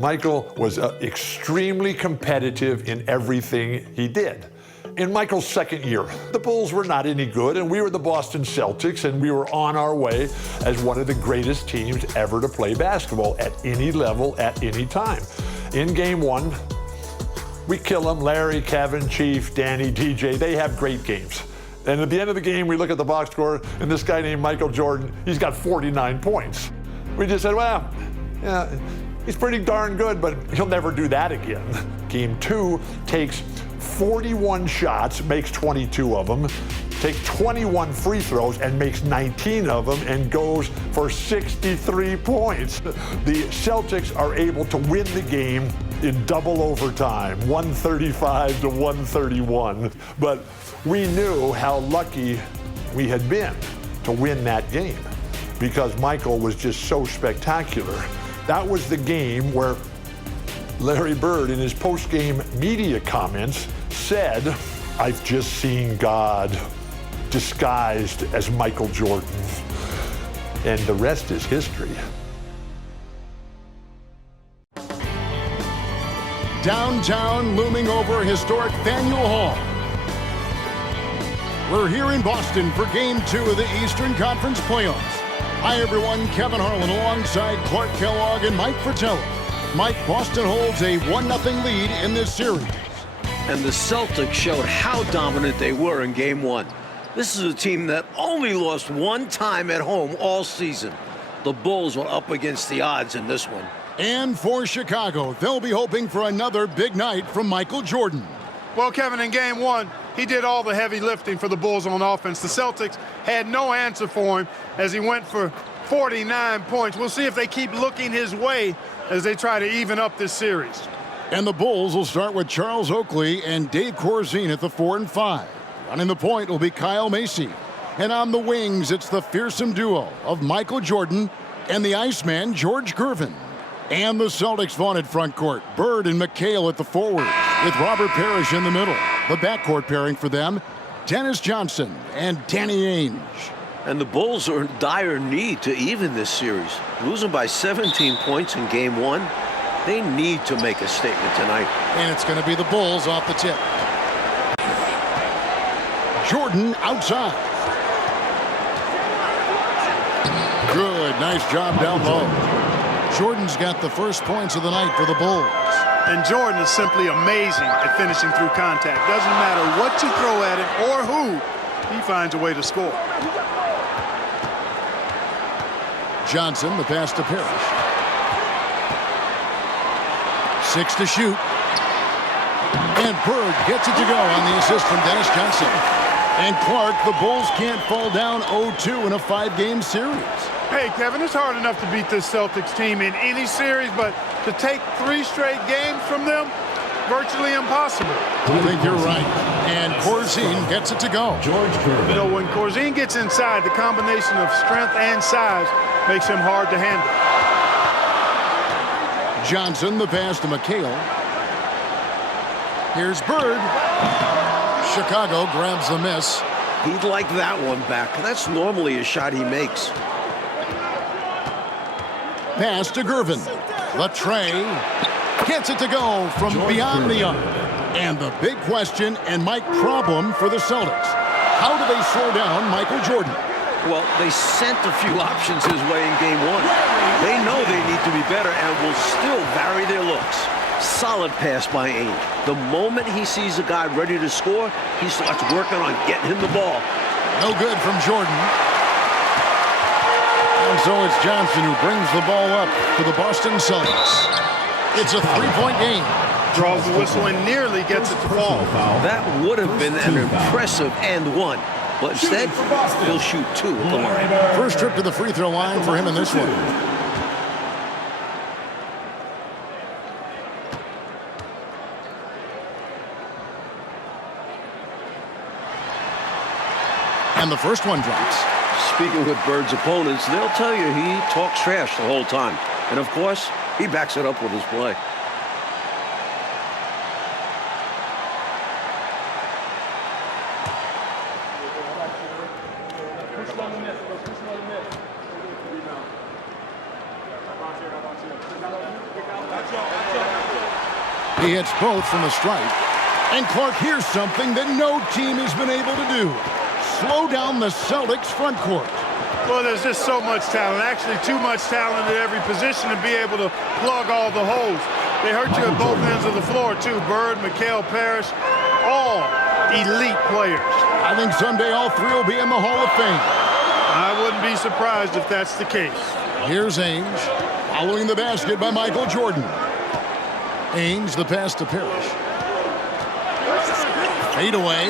Michael was extremely competitive in everything he did. In Michael's second year, the Bulls were not any good, and we were the Boston Celtics, and we were on our way as one of the greatest teams ever to play basketball at any level, at any time. In game one, we kill them. Larry, Kevin, Chief, Danny, DJ, they have great games. And at the end of the game, we look at the box score, and this guy named Michael Jordan, he's got 49 points. We just said, well, yeah, he's pretty darn good, but he'll never do that again. Game two takes 41 shots, makes 22 of them, takes 21 free throws and makes 19 of them and goes for 63 points. The Celtics are able to win the game in double overtime, 135 to 131. But we knew how lucky we had been to win that game because Michael was just so spectacular. That was the game where Larry Bird, in his post-game media comments, said, "I've just seen God disguised as Michael Jordan." And the rest is history. Downtown, looming over historic Faneuil Hall. We're here in Boston for Game 2 of the Eastern Conference Playoffs. Hi, everyone. Kevin Harlan alongside Clark Kellogg and Mike Fratello. Mike, Boston holds a 1-0 lead in this series. And the Celtics showed how dominant they were in Game 1. This is a team that only lost one time at home all season. The Bulls were up against the odds in this one. And for Chicago, they'll be hoping for another big night from Michael Jordan. Well, Kevin, in Game 1, he did all the heavy lifting for the Bulls on offense. The Celtics had no answer for him as he went for 49 points. We'll see if they keep looking his way as they try to even up this series. And the Bulls will start with Charles Oakley and Dave Corzine at the 4 and 5. Running the point will be Kyle Macy. And on the wings, it's the fearsome duo of Michael Jordan and the Iceman, George Gervin. And the Celtics' vaunted front court, Bird and McHale at the forward, with Robert Parrish in the middle. The backcourt pairing for them, Dennis Johnson and Danny Ainge. And the Bulls are in dire need to even this series. Losing by 17 points in Game 1, they need to make a statement tonight. And it's going to be the Bulls off the tip. Jordan outside. Good, nice job down low. Jordan's got the first points of the night for the Bulls. And Jordan is simply amazing at finishing through contact. Doesn't matter what you throw at him or who, he finds a way to score. Johnson, the pass to Parrish. 6 to shoot. And Bird gets it to go on the assist from Dennis Johnson. And Clark, the Bulls can't fall down 0-2 in a 5-game series. Hey, Kevin, it's hard enough to beat this Celtics team in any series, but to take 3 straight games from them, virtually impossible. I think you're right. And Corzine gets it to go. George Gervin. You know, when Corzine gets inside, the combination of strength and size makes him hard to handle. Johnson, the pass to McHale. Here's Bird. Chicago grabs the miss. He'd like that one back. That's normally a shot he makes. Pass to Gervin. Latrey gets it to go from beyond the arc. And the big question and Mike problem for the Celtics. How do they slow down Michael Jordan? Well, they sent a few options his way in Game 1. They know they need to be better and will still vary their looks. Solid pass by Ainge. The moment he sees a guy ready to score, he starts working on getting him the ball. No good from Jordan. And so it's Johnson who brings the ball up for the Boston Celtics. It's a 3-point game. Draws the whistle and nearly gets it to fall. That would have been an impressive and one. But instead, he'll shoot 2 at the line. First trip to the free throw line for him in this one. And the first one drops. Speaking with Bird's opponents, they'll tell you he talks trash the whole time. And of course, he backs it up with his play. He hits both from the strike. And Clark, here's something that no team has been able to do. Slow down the Celtics front court. Well, there's just so much talent, actually too much talent at every position to be able to plug all the holes. They hurt you at both ends of the floor, too. Bird, Mikal, Parrish, all elite players. I think someday all three will be in the Hall of Fame. I wouldn't be surprised if that's the case. Here's Ainge, following the basket by Michael Jordan. Ainge, the pass to Parrish. Fade away,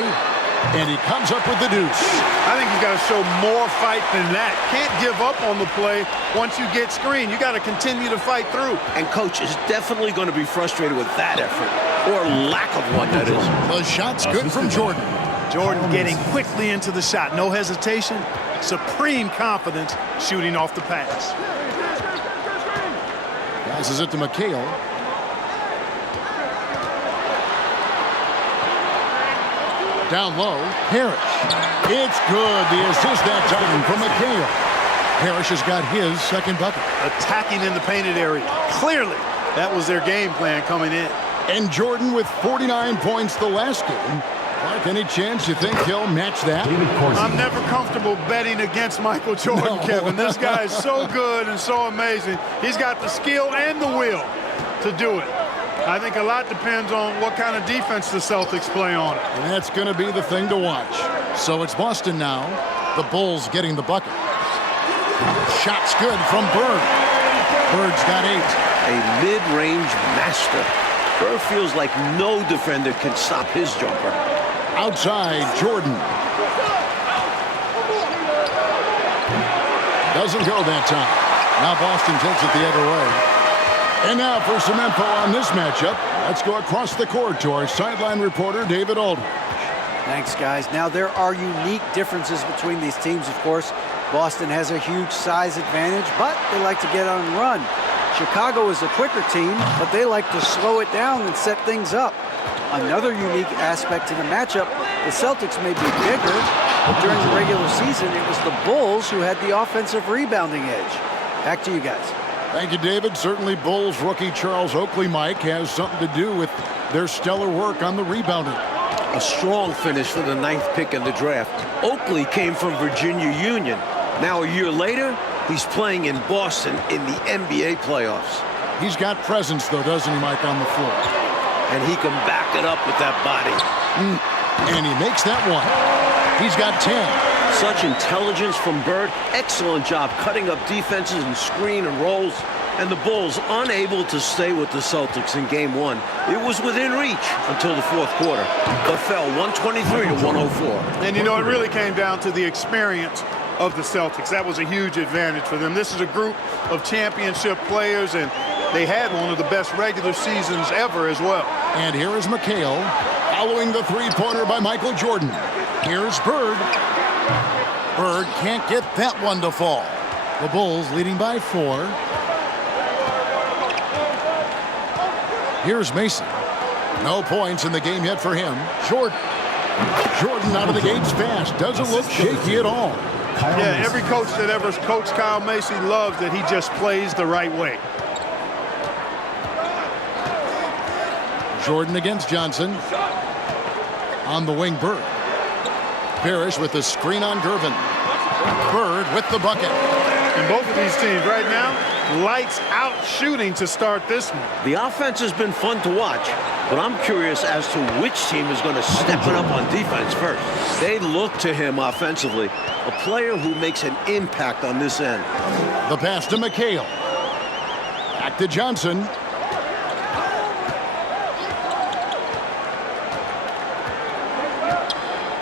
and he comes up with the deuce. I think he's got to show more fight than that. Can't give up on the play once you get screened. You got to continue to fight through. And coach is definitely going to be frustrated with that effort, or lack of one, that is. The shot's good from Jordan. Jordan getting quickly into the shot. No hesitation. Supreme confidence shooting off the pass. Passes it to Mikal. Down low, Parrish. It's good. The assist that time from Mikal. Parrish has got his second bucket. Attacking in the painted area. Clearly, that was their game plan coming in. And Jordan with 49 points the last game. Mark, any chance you think he'll match that? I'm never comfortable betting against Michael Jordan, No. Kevin. This guy is so good and so amazing. He's got the skill and the will to do it. I think a lot depends on what kind of defense the Celtics play on it. And that's going to be the thing to watch. So it's Boston now. The Bulls getting the bucket. Shot's good from Bird. Bird's got 8. A mid-range master. Bird feels like no defender can stop his jumper. Outside, Jordan. Doesn't go that time. Now Boston takes it the other way. And now for some info on this matchup, let's go across the court to our sideline reporter, David Aldridge. Thanks, guys. Now, there are unique differences between these teams, of course. Boston has a huge size advantage, but they like to get on and run. Chicago is a quicker team, but they like to slow it down and set things up. Another unique aspect to the matchup, the Celtics may be bigger, but during the regular season, it was the Bulls who had the offensive rebounding edge. Back to you guys. Thank you, David. Certainly Bulls rookie Charles Oakley, Mike, has something to do with their stellar work on the rebounding. A strong finish for the 9th pick in the draft. Oakley came from Virginia Union. Now, a year later, he's playing in Boston in the NBA playoffs. He's got presence, though, doesn't he, Mike, on the floor? And he can back it up with that body. And he makes that one. He's got 10. Such intelligence from Bird. Excellent job cutting up defenses and screen and rolls. And the Bulls unable to stay with the Celtics in game 1. It was within reach until the 4th quarter, but fell 123 to 104. And, you know, it really came down to the experience of the Celtics. That was a huge advantage for them. This is a group of championship players, and they had one of the best regular seasons ever as well. And here is Mikal, following the three-pointer by Michael Jordan. Here's Bird. Bird can't get that one to fall. The Bulls leading by 4. Here's Mason. No points in the game yet for him. Jordan out of the gates fast. Doesn't look shaky at all. Yeah, every coach that ever coached Kyle Macy loves that he just plays the right way. Jordan against Johnson. On the wing, Bird. Parrish with the screen on Gervin. Bird with the bucket. And both of these teams right now, lights out shooting to start this one. The offense has been fun to watch, but I'm curious as to which team is going to step it up on defense first. They look to him offensively, a player who makes an impact on this end. The pass to Mikal. Back to Johnson.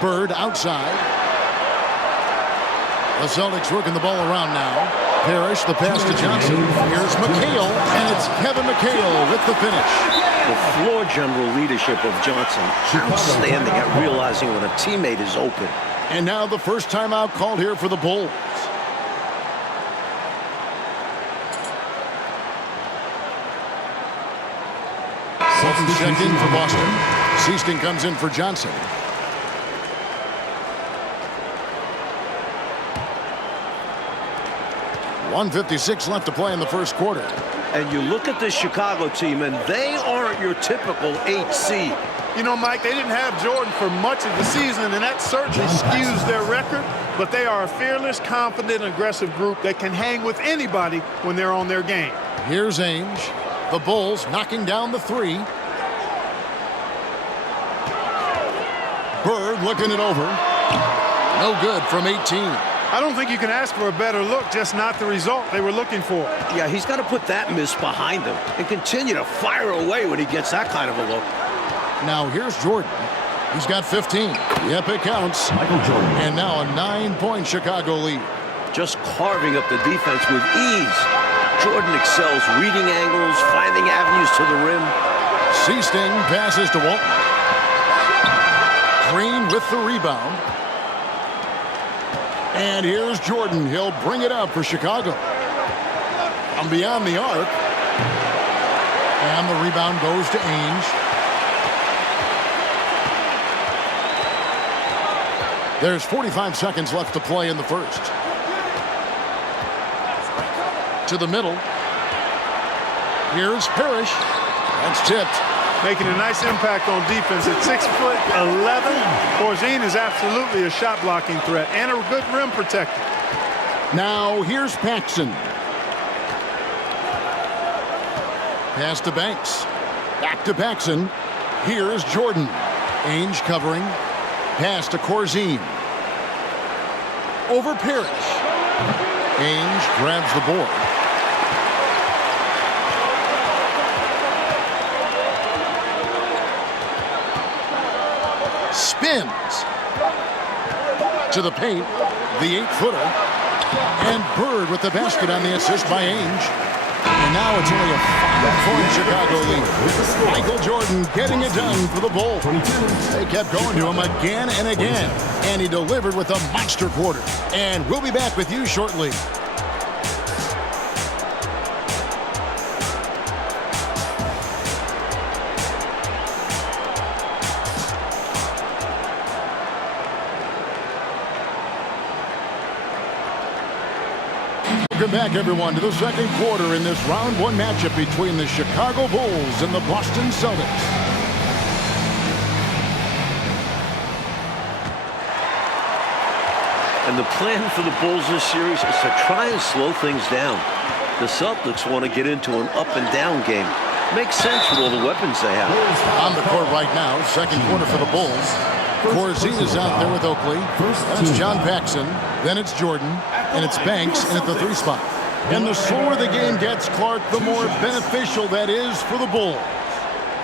Bird outside. The Celtics working the ball around now. Parrish, the pass to Johnson. Here's Mikal, and it's Kevin Mikal with the finish. The floor general leadership of Johnson, outstanding at realizing when a teammate is open. And now the first timeout called here for the Bulls. Fulton checked in for Boston. Seaston comes in for Johnson. 1:56 left to play in the first quarter. And you look at this Chicago team, and they aren't your typical 8 seed. You know, Mike, they didn't have Jordan for much of the season, and that certainly skews their record. But they are a fearless, confident, aggressive group that can hang with anybody when they're on their game. Here's Ainge. The Bulls knocking down the three. Bird looking it over. No good from 18. I don't think you can ask for a better look, just not the result they were looking for. Yeah, he's got to put that miss behind him and continue to fire away when he gets that kind of a look. Now here's Jordan. He's got 15. Yep, it counts. Michael Jordan. And now a 9-point Chicago lead. Just carving up the defense with ease. Jordan excels reading angles, finding avenues to the rim. Seasting passes to Walton. Green with the rebound. And here's Jordan. He'll bring it up for Chicago. From beyond the arc. And the rebound goes to Ainge. There's 45 seconds left to play in the first. To the middle. Here's Parrish. That's tipped. Making a nice impact on defense. At 6'11", Corzine is absolutely a shot blocking threat and a good rim protector. Now here's Paxson. Pass to Banks. Back to Paxson. Here's Jordan. Ainge covering. Pass to Corzine. Over Parrish. Ainge grabs the board. Spins. To the paint. The 8-footer. And Bird with the basket on the assist by Ainge. And now it's only a 5-point Chicago lead. Michael Jordan getting it done for the Bulls. They kept going to him again and again. And he delivered with a monster quarter. And we'll be back with you shortly. Welcome back, everyone, to the second quarter in this round one matchup between the Chicago Bulls and the Boston Celtics. And the plan for the Bulls this series is to try and slow things down. The Celtics want to get into an up-and-down game. Makes sense with all the weapons they have. On the court right now, second quarter for the Bulls. Corzine is out there with Oakley. That's John Paxson. Then it's Jordan. And it's Banks in at the 3 spot. And the slower the game gets, Clark, the more beneficial that is for the Bulls.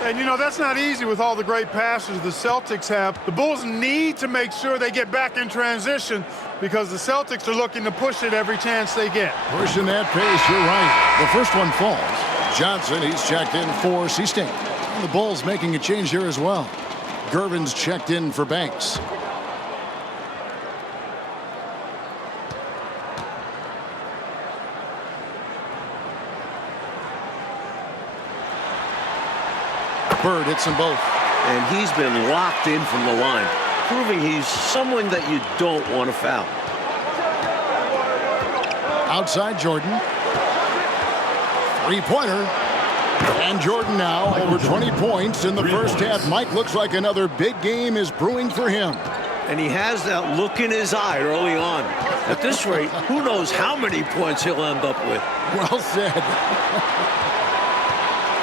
And, you know, that's not easy with all the great passes the Celtics have. The Bulls need to make sure they get back in transition because the Celtics are looking to push it every chance they get. Pushing that pace, you're right. The first one falls. Johnson, he's checked in for Seasting. And the Bulls making a change here as well. Gervin's checked in for Banks. Bird hits them both. And he's been locked in from the line, proving he's someone that you don't want to foul. Outside Jordan. 3-pointer. And Jordan now over 20 points in the first half. Mike, looks like another big game is brewing for him. And he has that look in his eye early on. At this rate, who knows how many points he'll end up with. Well said.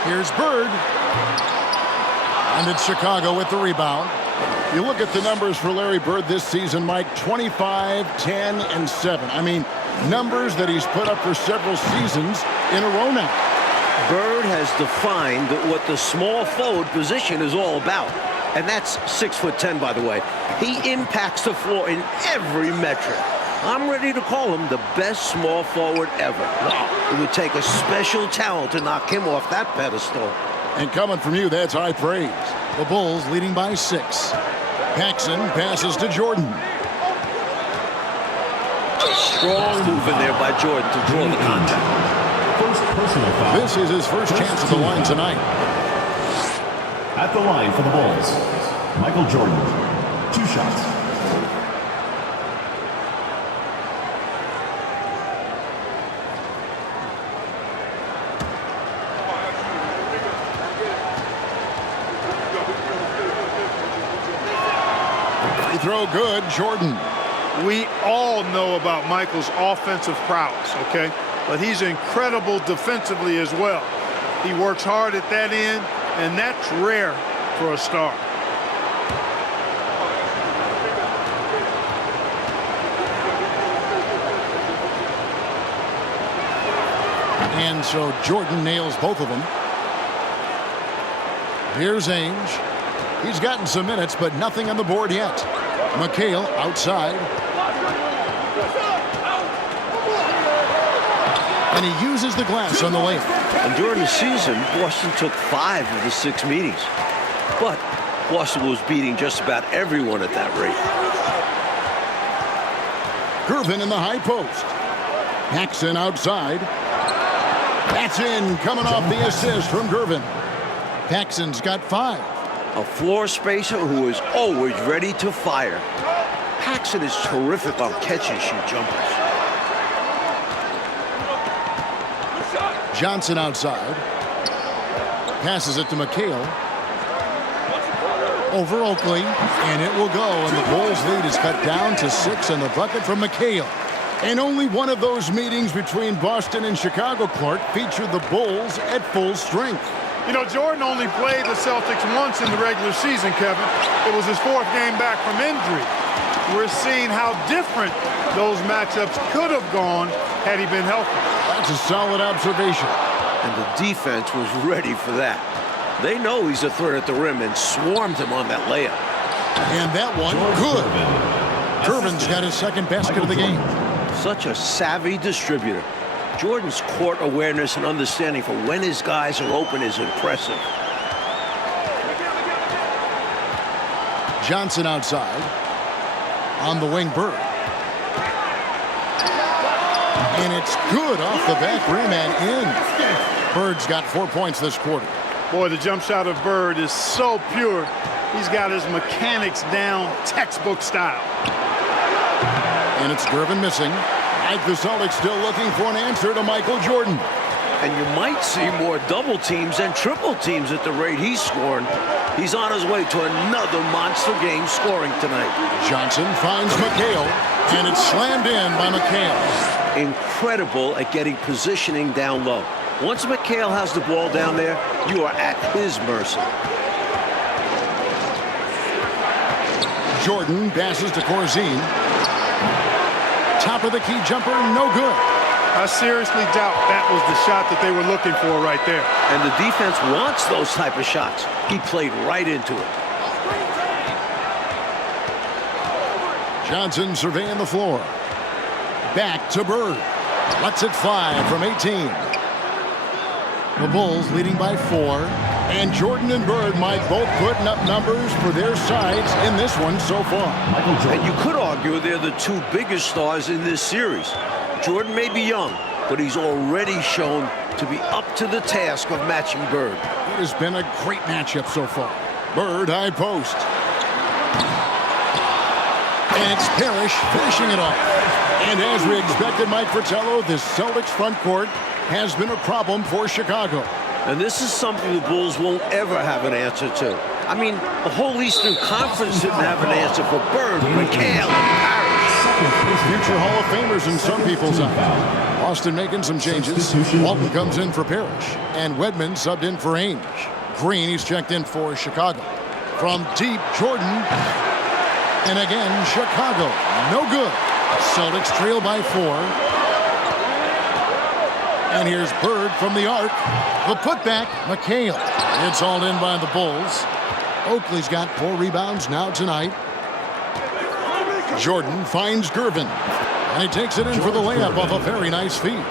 Here's Bird. And it's Chicago with the rebound. You look at the numbers for Larry Bird this season, Mike, 25, 10, and 7. I mean, numbers that he's put up for several seasons in a row now. Bird has defined what the small forward position is all about. And that's 6'10", by the way. He impacts the floor in every metric. I'm ready to call him the best small forward ever. It would take a special talent to knock him off that pedestal. And coming from you, that's high praise. The Bulls leading by 6. Paxson passes to Jordan. Strong move in there by Jordan to draw the contact. First personal foul. This is his first chance at the line tonight. At the line for the Bulls, Michael Jordan. 2 shots. throw good. Jordan. We all know about Michael's offensive prowess, okay? But he's incredible defensively as well. He works hard at that end, and that's rare for a star. And so Jordan nails both of them. Here's Ainge. He's gotten some minutes, but nothing on the board yet. McHale outside. And he uses the glass on the layup. And during the season, Boston took 5 of the 6 meetings. But Boston was beating just about everyone at that rate. Gervin in the high post. Paxson outside. That's in, coming off the assist from Gervin. Paxson's got 5. A floor spacer who is always ready to fire. Paxson is terrific on catch-and-shoot jumpers. Johnson outside. Passes it to McHale. Over Oakley, and it will go, and the Bulls' lead is cut down to 6, and the bucket from McHale. And only one of those meetings between Boston and Chicago, Clark, featured the Bulls at full strength. You know, Jordan only played the Celtics once in the regular season, Kevin. It was his 4th game back from injury. We're seeing how different those matchups could have gone had he been healthy. That's a solid observation. And the defense was ready for that. They know he's a threat at the rim and swarmed him on that layup. And that one, good. Gervin's got his 2nd basket of the game. Such a savvy distributor. Jordan's court awareness and understanding for when his guys are open is impressive. Johnson outside. On the wing, Bird. And it's good off the back rim and in. Bird's got 4 points this quarter. Boy, the jump shot of Bird is so pure. He's got his mechanics down textbook style. And it's Gervin missing. Like the Celtics still looking for an answer to Michael Jordan. And you might see more double teams and triple teams at the rate he's scoring. He's on his way to another monster game scoring tonight. Johnson finds McHale, and it's slammed in by McHale. Incredible at getting positioning down low. Once McHale has the ball down there, you are at his mercy. Jordan passes to Corzine. Top of the key jumper, no good. I seriously doubt that was the shot that they were looking for right there. And the defense wants those type of shots. He played right into it. Johnson surveying the floor. Back to Bird. Lets it fly from 18. The Bulls leading by 4. And Jordan and Bird might both putting up numbers for their sides in this one so far. And you could argue they're the 2 biggest stars in this series. Jordan may be young, but he's already shown to be up to the task of matching Bird. It has been a great matchup so far. Bird high post. And it's Parrish finishing it off. And as we expected, Mike Fratello, this Celtics front court has been a problem for Chicago. And this is something the Bulls won't ever have an answer to. I mean, the whole Eastern Conference didn't have an answer for Bird, McHale, and Parrish. Future Hall of Famers in some people's eyes. Austin making some changes. Walton comes in for Parrish. And Wedman subbed in for Ainge. Green, he's checked in for Chicago. From deep, Jordan. And again, Chicago. No good. Celtics trail by 4. And here's Bird from the arc. The putback, McHale. It's hauled in by the Bulls. Oakley's got 4 rebounds now tonight. Jordan finds Gervin. And he takes it in for the layup off a very nice feed.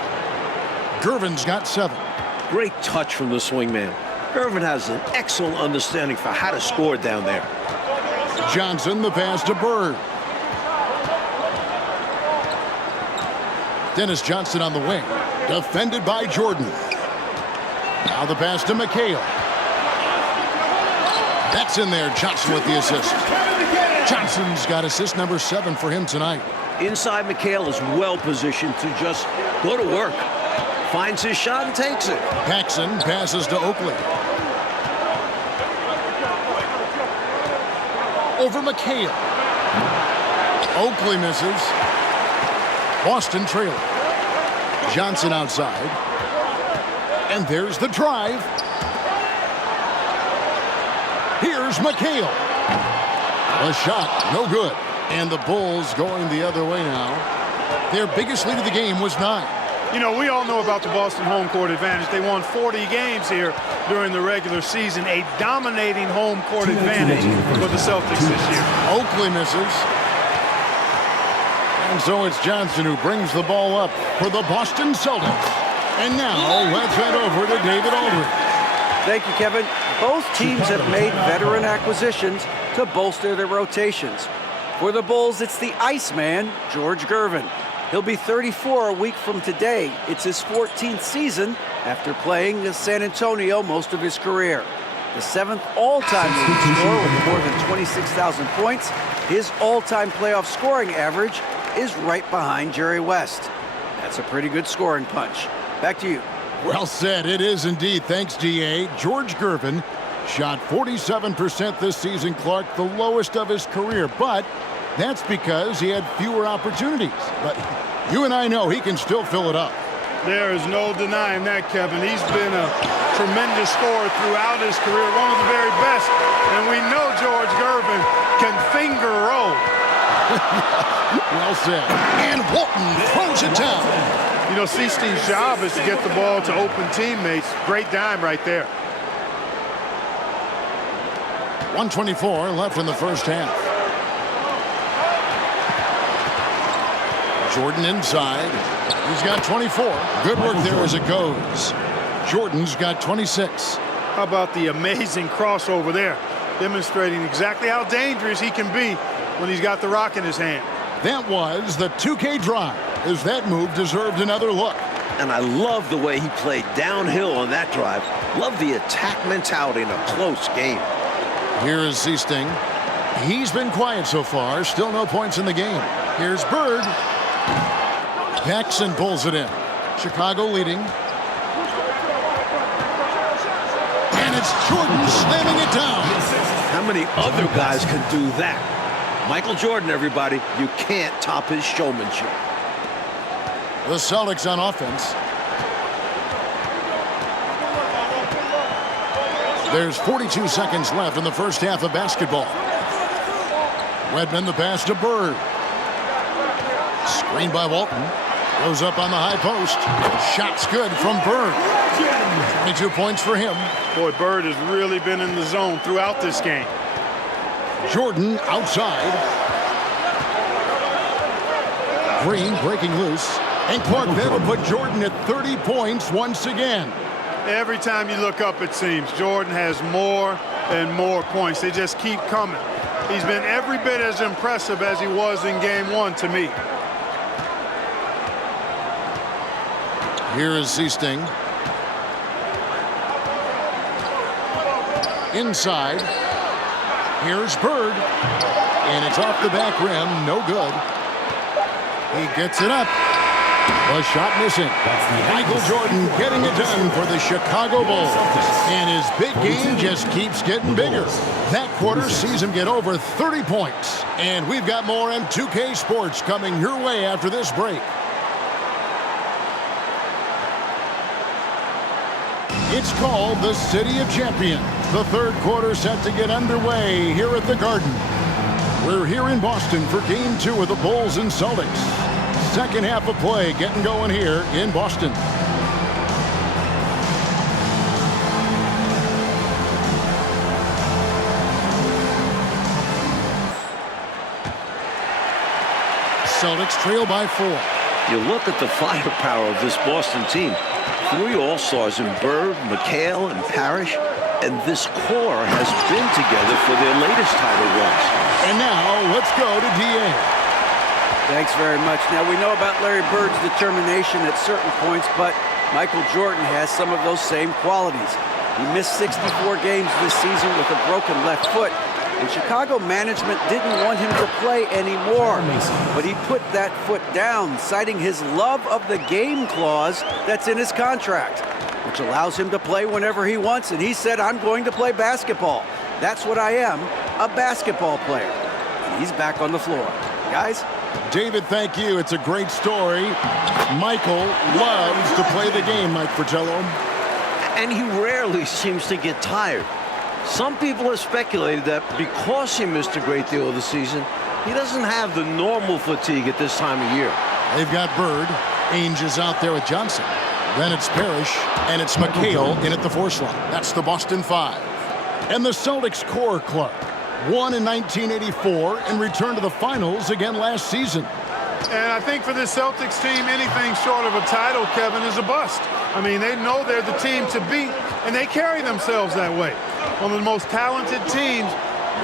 Gervin's got 7. Great touch from the swingman. Gervin has an excellent understanding for how to score down there. Johnson, the pass to Bird. Dennis Johnson on the wing. Defended by Jordan. Now the pass to McHale. That's in there. Johnson with the assist. Johnson's got assist number 7 for him tonight. Inside, McHale is well positioned to just go to work. Finds his shot and takes it. Paxson passes to Oakley. Over McHale. Oakley misses. Boston trailing. Johnson outside. And there's the drive. Here's McHale. A shot, no good. And the Bulls going the other way now. Their biggest lead of the game was 9. You know, we all know about the Boston home court advantage. They won 40 games here during the regular season. A dominating home court advantage for the Celtics this year. Oakley misses. And so it's Johnson who brings the ball up for the Boston Celtics. And now let's head over to David Aldridge. Thank you, Kevin. Both teams have made veteran acquisitions to bolster their rotations. For the Bulls, it's the Iceman, George Gervin. He'll be 34 a week from today. It's his 14th season after playing in San Antonio most of his career. The 7th all-time leading scorer with more than 26,000 points. His all-time playoff scoring average is right behind Jerry West. That's a pretty good scoring punch. Back to you. Well said. It is indeed. Thanks, DA. George Gervin shot 47% this season, Clark, the lowest of his career. But that's because he had fewer opportunities. But you and I know he can still fill it up. There is no denying that, Kevin. He's been a tremendous scorer throughout his career, one of the very best. And we know George Gervin can finger roll. Well said. And Walton throws it down. You know, C-Steve's job is to get the ball to open teammates. Great dime right there. 1:24 left in the first half. Jordan inside. He's got 24. Good work there as it goes. Jordan's got 26. How about the amazing crossover there, demonstrating exactly how dangerous he can be when he's got the rock in his hand. That was the 2K drive, as that move deserved another look. And I love the way he played downhill on that drive. Love the attack mentality in a close game. Here is Seasting. He's been quiet so far. Still no points in the game. Here's Bird. Paxson pulls it in. Chicago leading. And it's Jordan slamming it down. How many other guys can do that? Michael Jordan, everybody. You can't top his showmanship. The Celtics on offense. There's 42 seconds left in the first half of basketball. Redmond the pass to Bird. Screen by Walton. Goes up on the high post. Shot's good from Bird. 22 points for him. Boy, Bird has really been in the zone throughout this game. Jordan outside. Green breaking loose. And Clark, that'll put Jordan at 30 points once again. Every time you look up, it seems, Jordan has more and more points. They just keep coming. He's been every bit as impressive as he was in game 1 to me. Here is Seasting. Inside. Here's Bird. And it's off the back rim. No good. He gets it up. A shot missing. Michael Jordan getting it done for the Chicago Bulls. And his big game just keeps getting bigger. That quarter sees him get over 30 points. And we've got more M2K Sports coming your way after this break. It's called the City of Champions. The third quarter set to get underway here at the Garden. We're here in Boston for Game 2 of the Bulls and Celtics. Second half of play getting going here in Boston. Celtics trail by 4. You look at the firepower of this Boston team. 3 All-Stars in Bird, McHale, and Parrish. And this core has been together for their latest title runs. And now let's go to DA. Thanks very much. Now, we know about Larry Bird's determination at certain points, but Michael Jordan has some of those same qualities. He missed 64 games this season with a broken left foot, and Chicago management didn't want him to play anymore. But he put that foot down, citing his love of the game clause that's in his contract, which allows him to play whenever he wants, and he said, I'm going to play basketball. That's what I am, a basketball player. He's back on the floor. Guys? David, thank you. It's a great story. Michael loves to play the game, Mike Fratello. And he rarely seems to get tired. Some people have speculated that because he missed a great deal of the season, he doesn't have the normal fatigue at this time of year. They've got Bird. Ainge is out there with Johnson. Then it's Parrish, and it's McHale in at the 4 slot. That's the Boston 5. And the Celtics core club won in 1984 and returned to the finals again last season. And I think for this Celtics team, anything short of a title, Kevin, is a bust. I mean, they know they're the team to beat, and they carry themselves that way. One of the most talented teams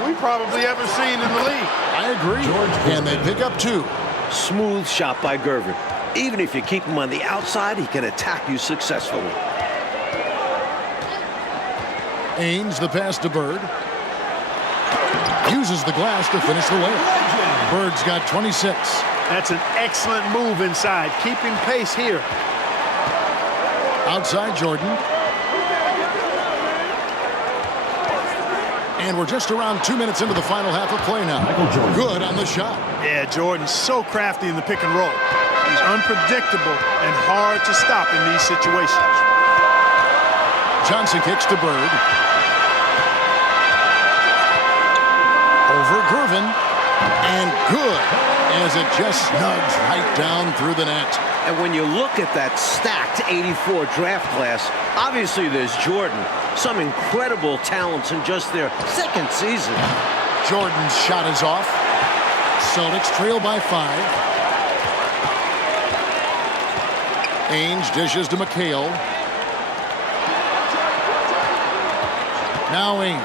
we've probably ever seen in the league. I agree. And they pick up 2. Smooth shot by Gervin. Even if you keep him on the outside, he can attack you successfully. Ainge, the pass to Bird. Uses the glass to finish the layup. Bird's got 26. That's an excellent move inside, keeping pace here. Outside Jordan. And we're just around 2 minutes into the final half of play now. Good on the shot. Yeah, Jordan's so crafty in the pick and roll. He's unpredictable and hard to stop in these situations. Johnson kicks to Bird. Over Gervin. And good, as it just snugs right down through the net. And when you look at that stacked 84 draft class, obviously there's Jordan. Some incredible talents in just their second season. Jordan's shot is off. Celtics trail by 5. Ainge dishes to McHale. Now Ainge.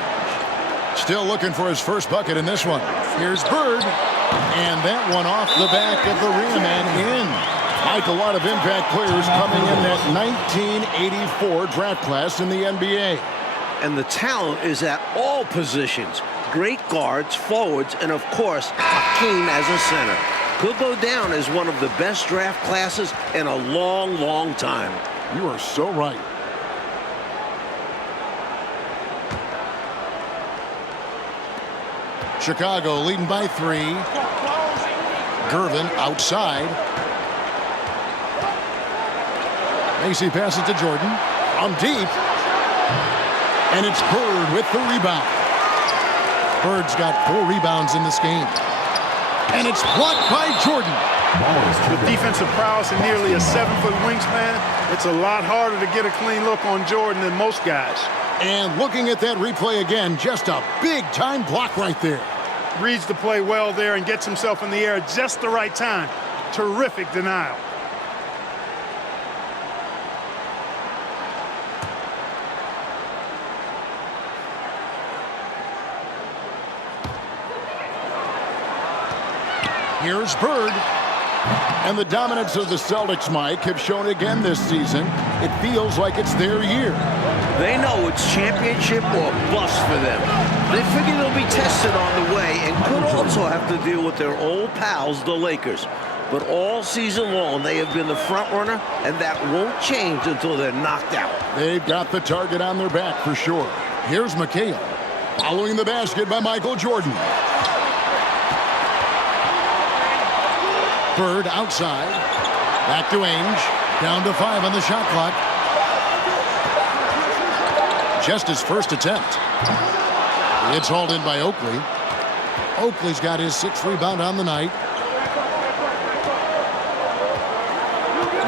Still looking for his first bucket in this one. Here's Bird. And that one off the back of the rim and in. Like a lot of impact players coming in that 1984 draft class in the NBA. And the talent is at all positions. Great guards, forwards, and of course, Hakeem as a center. Could go down as one of the best draft classes in a long, long time. You are so right. Chicago leading by 3. Gervin outside. Macy passes to Jordan. On deep. And it's Bird with the rebound. Bird's got 4 rebounds in this game. And it's blocked by Jordan. With defensive prowess and nearly a 7-foot wingspan, it's a lot harder to get a clean look on Jordan than most guys. And looking at that replay again, just a big-time block right there. Reads the play well there and gets himself in the air at just the right time. Terrific denial. Here's Bird. And the dominance of the Celtics, Mike, have shown again this season. It feels like it's their year. They know it's championship or bust for them. They figure they'll be tested on the way and could also have to deal with their old pals, the Lakers. But all season long, they have been the front runner, and that won't change until they're knocked out. They've got the target on their back for sure. Here's McHale. Following the basket by Michael Jordan. Bird outside. Back to Ainge. Down to 5 on the shot clock. Just his first attempt. It's hauled in by Oakley. Oakley's got his 6th rebound on the night.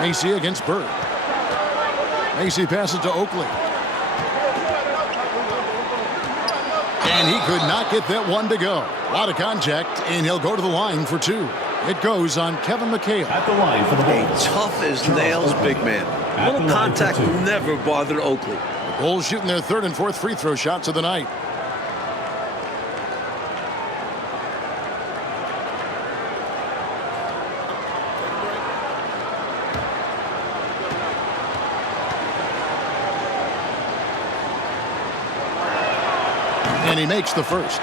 Macy against Bird. Macy passes to Oakley. And he could not get that one to go. A lot of contact, and he'll go to the line for 2. It goes on Kevin McHale. At the line for the Bulls. Tough as nails, big man. Little contact never bothered Oakley. Bulls shooting their 3rd and 4th free throw shots of the night. And he makes the first.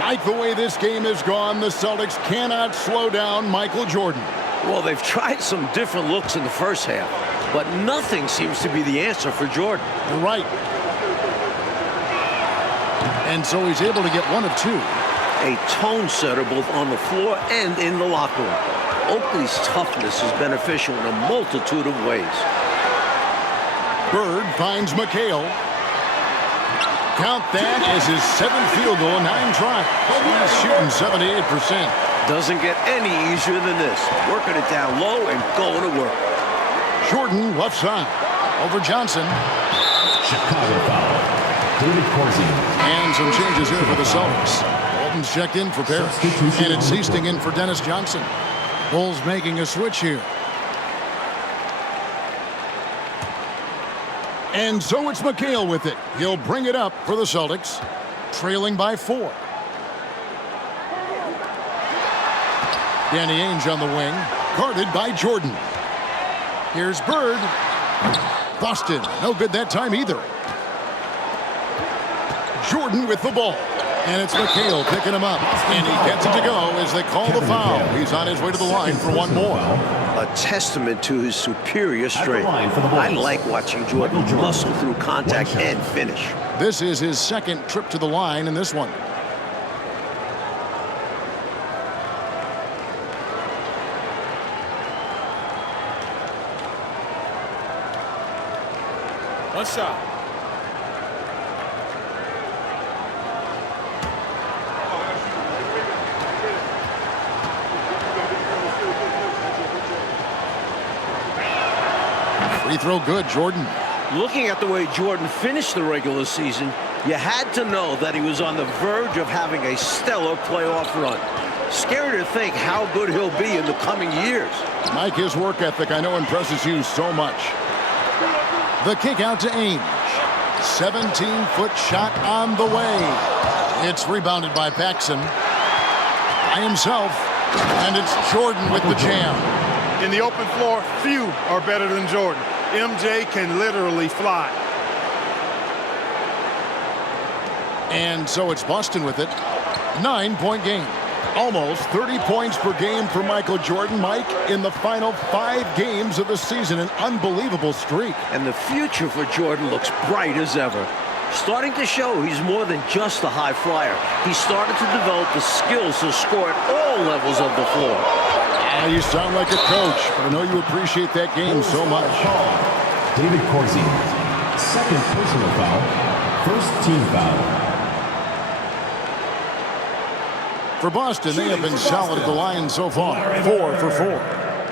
Like the way this game has gone, the Celtics cannot slow down Michael Jordan. Well, they've tried some different looks in the first half, but nothing seems to be the answer for Jordan. You're right. And so he's able to get 1 of 2. a tone setter both on the floor and in the locker room. Oakley's toughness is beneficial in a multitude of ways. Bird finds McHale. Count that as his 7th field goal in 9 tries. He's shooting 78%. Doesn't get any easier than this. Working it down low and going to work. Jordan left side. Over Johnson. Chicago foul. David Corzine. And some changes here for the Celtics. Walton's checked in for Parrish. And it's Easting in for Dennis Johnson. Bulls making a switch here. And so it's McHale with it. He'll bring it up for the Celtics. Trailing by 4. Danny Ainge on the wing. Guarded by Jordan. Here's Bird. Boston. No good that time either. Jordan with the ball. And it's McHale picking him up. And he gets it to go as they call the foul. He's on his way to the line for one more. A testament to his superior strength. I like watching Jordan muscle through contact and finish. This is his 2nd trip to the line in this one. One shot. Free throw good, Jordan. Looking at the way Jordan finished the regular season, you had to know that he was on the verge of having a stellar playoff run. Scary to think how good he'll be in the coming years. Mike, his work ethic I know impresses you so much. The kick out to Ainge. 17-foot shot on the way. It's rebounded by Paxson. By himself. And it's Jordan with the jam. In the open floor, few are better than Jordan. MJ can literally fly. And so it's Boston with it. 9-point game. Almost 30 points per game for Michael Jordan. Mike, in the final 5 games of the season, an unbelievable streak. And the future for Jordan looks bright as ever. Starting to show he's more than just a high flyer. He started to develop the skills to score at all levels of the floor. You sound like a coach, but I know you appreciate that game so much. David Corzine. 2nd personal foul. 1st team foul. For Boston, they have been solid at the line so far. 4 for 4.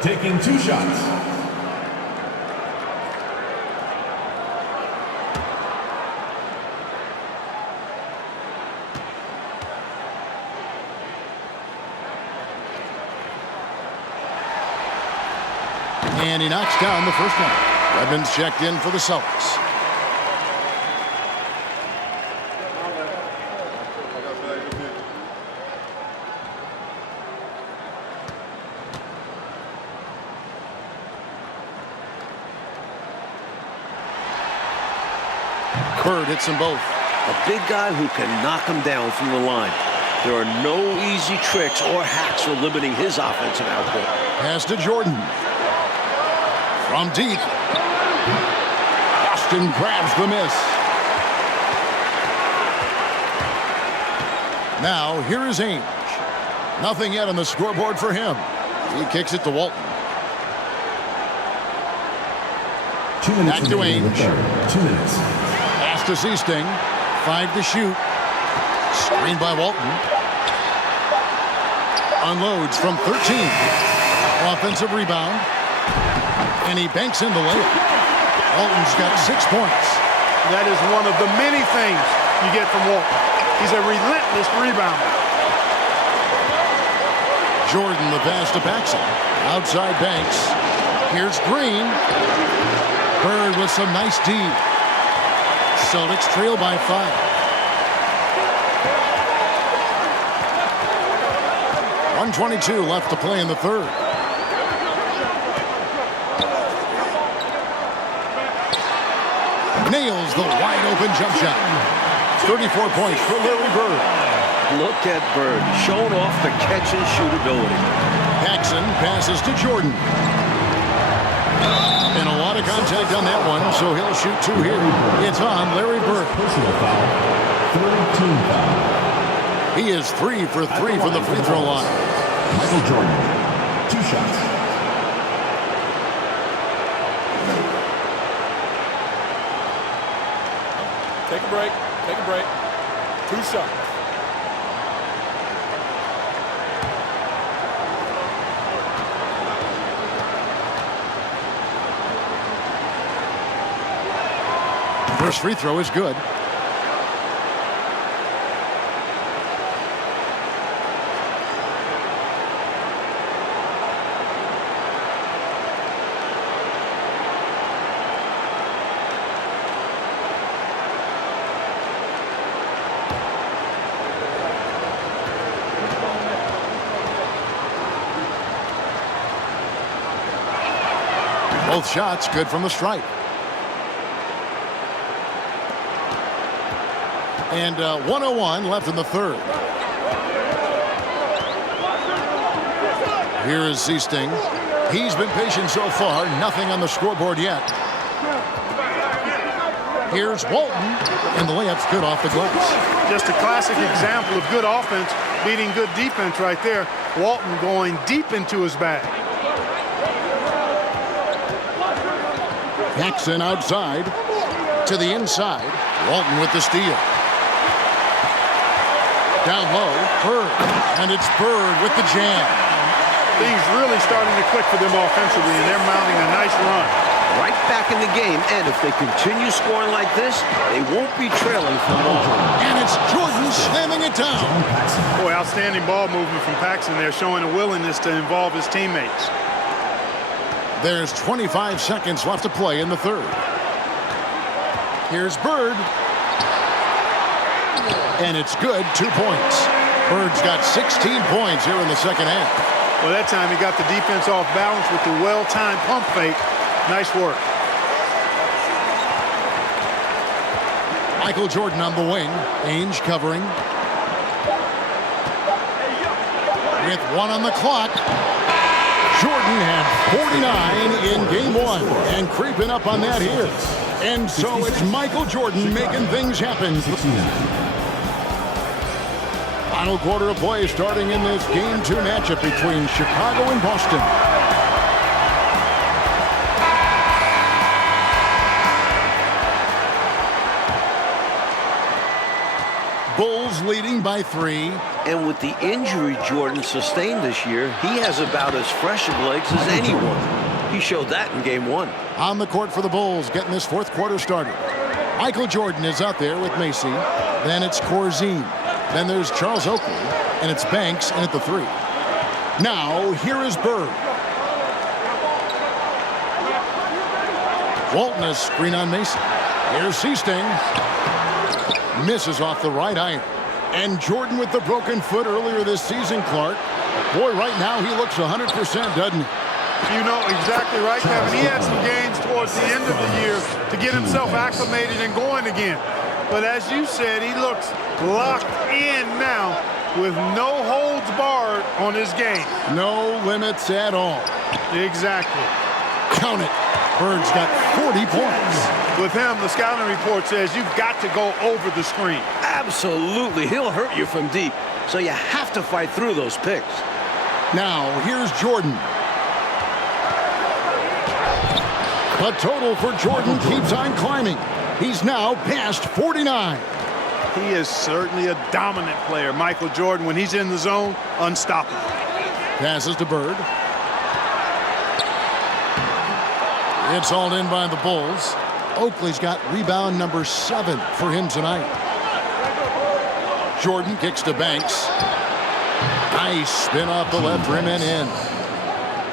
Taking 2 shots. And he knocks down the first one. Evans checked in for the Celtics. Bird hits them both. A big guy who can knock him down from the line. There are no easy tricks or hacks for limiting his offensive output. Pass to Jordan. From deep. Boston grabs the miss. Now, here is Ainge. Nothing yet on the scoreboard for him. He kicks it to Walton. 2 minutes Back to remaining in the Ainge. third. 2 minutes. Pass to Easting. 5 to shoot. Screen by Walton. Unloads from 13. Offensive rebound. And he banks in the layup. Walton's got 6 points. That is one of the many things you get from Walton. He's a relentless rebounder. Jordan the pass to Paxson. Outside Banks. Here's Green. Bird with some nice D. Celtics trail by 5. .122 left to play in the third. Nails the wide-open jump shot. 34 points for Larry Bird. Look at Bird, showing off the catch-and-shoot ability. Paxson passes to Jordan. And a lot of contact on that one, so he'll shoot 2 here. It's on Larry Bird. Personal foul. 3rd team foul. He is 3 for 3 from the free throw line. Michael Jordan, 2 shots. Take a break. Take a break. 2 shots. First free throw is good. Both shots good from the stripe. And 1:01 left in the third. Here is Seasting. He's been patient so far. Nothing on the scoreboard yet. Here's Walton. And the layup's good off the glass. Just a classic example of good offense beating good defense right there. Walton going deep into his bag. Paxson outside to the inside. Walton with the steal. Down low, Bird. And it's Bird with the jam. Things really starting to click for them offensively, and they're mounting a nice run. Right back in the game, and if they continue scoring like this, they won't be trailing for long. And it's Jordan slamming it down. Boy, outstanding ball movement from Paxson there, showing a willingness to involve his teammates. There's 25 seconds left to play in the third. Here's Bird. And it's good, 2 points. Bird's got 16 points here in the second half. Well, that time he got the defense off balance with the well-timed pump fake. Nice work. Michael Jordan on the wing. Ainge covering. With 1 on the clock. Jordan had 49 in game 1 and creeping up on that here. And so it's Michael Jordan making things happen. Final quarter of play starting in this game 2 matchup between Chicago and Boston. Bulls leading by 3. And with the injury Jordan sustained this year, he has about as fresh of legs as anyone. He showed that in game 1. On the court for the Bulls, getting this fourth quarter started. Michael Jordan is out there with Macy. Then it's Corzine. Then there's Charles Oakley. And it's Banks in at the 3. Now, here is Bird. Walton a screen on Macy. Here's Seasting. Misses off the right iron. And Jordan with the broken foot earlier this season, Clark. Boy, right now he looks 100%, doesn't he? You know exactly right, Kevin. He had some games towards the end of the year to get himself acclimated and going again. But as you said, he looks locked in now with no holds barred on his game. No limits at all. Exactly. Count it. Bird's got 40 points. With him, the scouting report says you've got to go over the screen. Absolutely. He'll hurt you from deep. So you have to fight through those picks. Now, here's Jordan. The total for Jordan keeps on climbing. He's now past 49. He is certainly a dominant player. Michael Jordan, when he's in the zone, unstoppable. Passes to Bird. It's hauled in by the Bulls. Oakley's got rebound number 7 for him tonight. Jordan kicks to Banks. Nice spin off the left rim and in.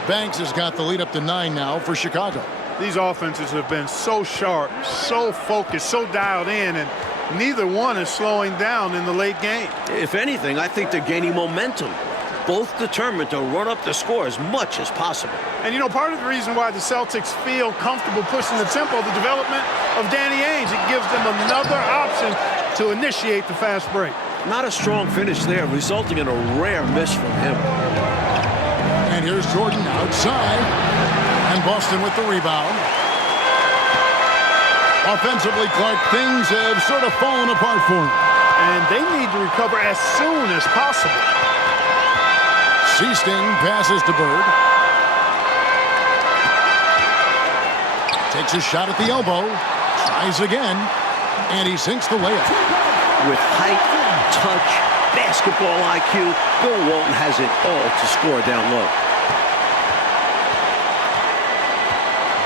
Banks has got the lead up to 9 now for Chicago. These offenses have been so sharp, so focused, so dialed in, and neither one is slowing down in the late game. If anything, I think they're gaining momentum. Both determined to run up the score as much as possible. And, you know, part of the reason why the Celtics feel comfortable pushing the tempo, the development of Danny Ainge, it gives them another option to initiate the fast break. Not a strong finish there, resulting in a rare miss from him. And here's Jordan outside. And Boston with the rebound. Offensively, Clark, things have sort of fallen apart for him. and they need to recover as soon as possible. Seasting passes to Bird. Takes a shot at the elbow. Tries again. And he sinks the layup. With height, touch, basketball IQ, Bill Walton has it all to score down low.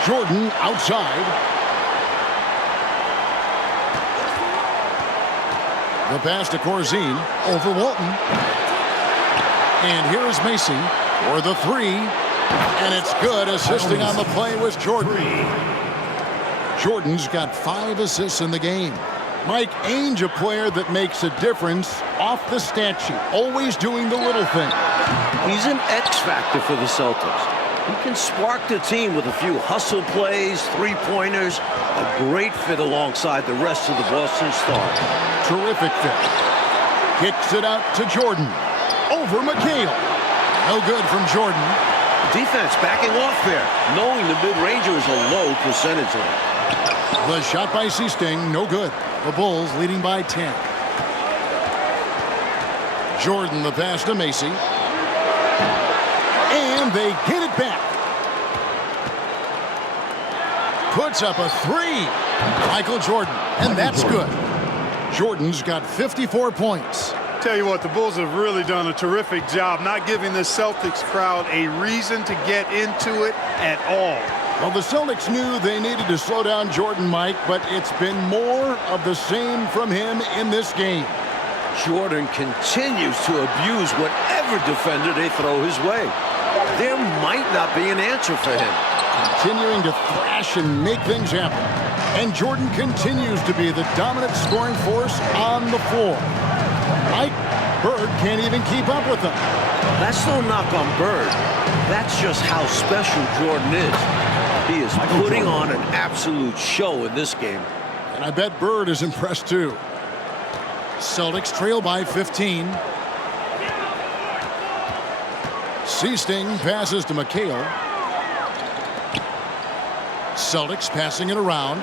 Jordan outside. The pass to Corzine over Walton. And here is Macy for the three. And it's good. Assisting on the play was Jordan. Jordan's got 5 assists in the game. Mike Ainge, a player that makes a difference off the stat sheet, always doing the little thing. He's an X factor for the Celtics. He can spark the team with a few hustle plays, three-pointers, a great fit alongside the rest of the Boston Stars. Terrific fit. Kicks it out to Jordan. Over McHale. No good from Jordan. Defense backing off there, knowing the mid-ranger is a low percentage line. The shot by Seasting, no good. The Bulls leading by 10. Jordan the pass to Macy. And they get it back. Puts up a three. Michael Jordan, and that's good. Jordan's got 54 points. Tell you what, the Bulls have really done a terrific job not giving this Celtics crowd a reason to get into it at all. Well, the Celtics knew they needed to slow down Jordan, Mike, but it's been more of the same from him in this game. Jordan continues to abuse whatever defender they throw his way. There might not be an answer for him. Continuing to thrash and make things happen. And Jordan continues to be the dominant scoring force on the floor. Mike, Bird can't even keep up with him. That's no knock on Bird. That's just how special Jordan is. He is putting on an absolute show in this game. And I bet Bird is impressed too. Celtics trail by 15. Seasting passes to McHale. Celtics passing it around.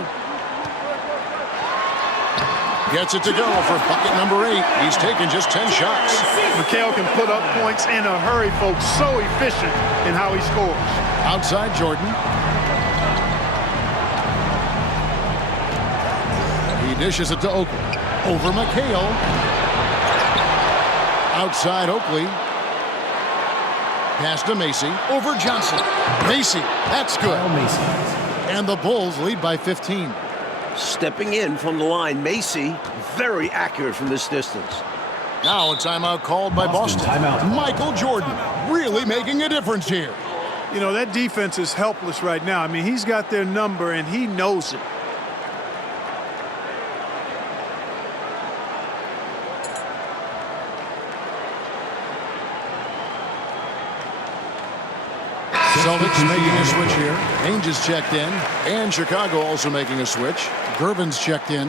Gets it to go for bucket number 8. He's taken just 10 shots. McHale can put up points in a hurry, folks. So efficient in how he scores. Outside Jordan. He dishes it to Oakley. Over McHale. Outside Oakley. Pass to Macy. Over Johnson. Macy. That's good. And the Bulls lead by 15. Stepping in from the line, Macy, very accurate from this distance. Now a timeout called by Boston. Michael Jordan really making a difference here. You know, that defense is helpless right now. I mean, he's got their number, and he knows it. Celtics making a switch here. Ainge is checked in. And Chicago also making a switch. Gervin's checked in.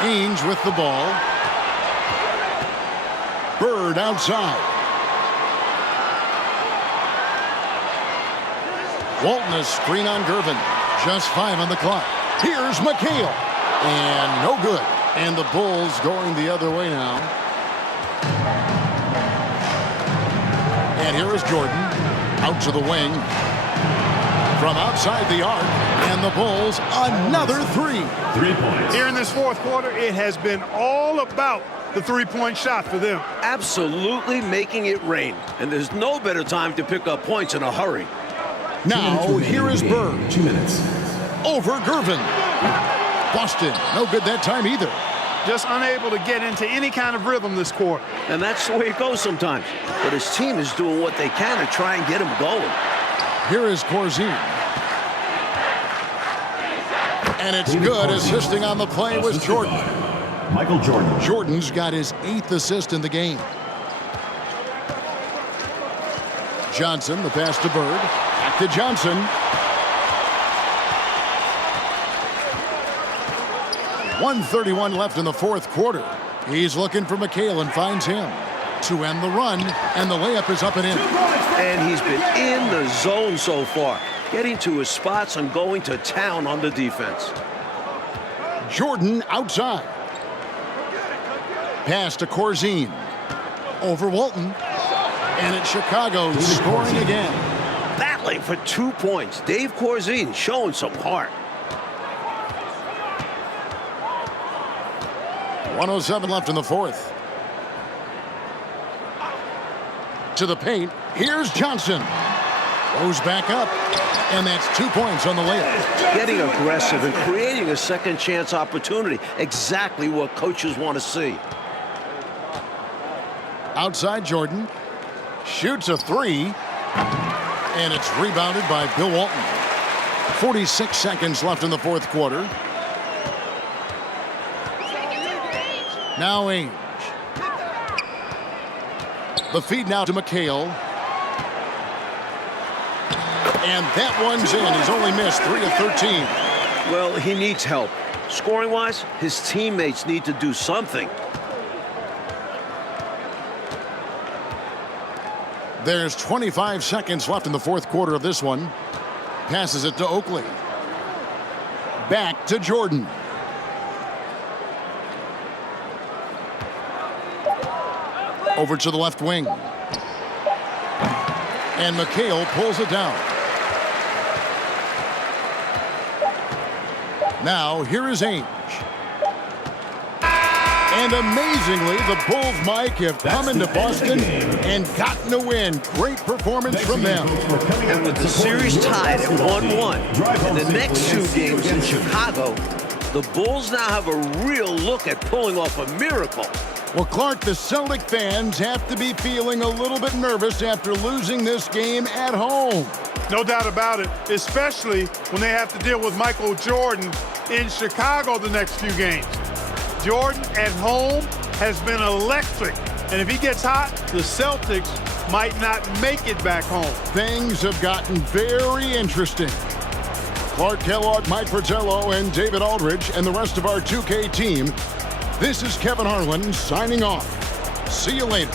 Ainge with the ball. Bird outside. Walton a screen on Gervin. Just 5 on the clock. Here's McHale. And no good. And the Bulls going the other way now. And here is Jordan. Out to the wing. From outside the arc. And the Bulls another 3. 3 points. Here in this fourth quarter, it has been all about the three-point shot for them. Absolutely making it rain. And there's no better time to pick up points in a hurry. Now, here is Bird. 2 minutes. Over Gervin. Boston, no good that time either. Just unable to get into any kind of rhythm this quarter. And that's the way it goes sometimes. But his team is doing what they can to try and get him going. Here is Corzine. And it's good. Assisting on the play was Jordan. Michael Jordan. Jordan's got his 8th assist in the game. Johnson, the pass to Bird. Back to Johnson. 1:31 left in the fourth quarter. He's looking for McHale and finds him. to end the run, and the layup is up and in. And he's been in the zone so far, getting to his spots and going to town on the defense. Jordan outside. Pass to Corzine. Over Walton. And it's Chicago scoring again. Battling for 2 points. Dave Corzine showing some heart. 1:07 left in the fourth. To the paint. Here's Johnson. Goes back up. And that's 2 points on the layup. Getting aggressive and creating a second chance opportunity. Exactly what coaches want to see. Outside Jordan. Shoots a three. And it's rebounded by Bill Walton. 46 seconds left in the fourth quarter. Now Ainge. The feed now to McHale. And that one's in. He's only missed 3 of 13. Well, he needs help. Scoring-wise, his teammates need to do something. There's 25 seconds left in the fourth quarter of this one. Passes it to Oakley. Back to Jordan. Over to the left wing. And McHale pulls it down. Now, here is Ainge. And amazingly, the Bulls, Mike, have come into Boston and gotten a win. Great performance from them. And with the series tied at 1-1, and the next 2 games in Chicago, the Bulls now have a real look at pulling off a miracle. Well, Clark, the Celtic fans have to be feeling a little bit nervous after losing this game at home. No doubt about it, especially when they have to deal with Michael Jordan in Chicago the next few games. Jordan at home has been electric, and if he gets hot, the Celtics might not make it back home. Things have gotten very interesting. Clark Kellogg, Mike Fratello, and David Aldridge, and the rest of our 2K team. This is Kevin Harlan signing off. See you later.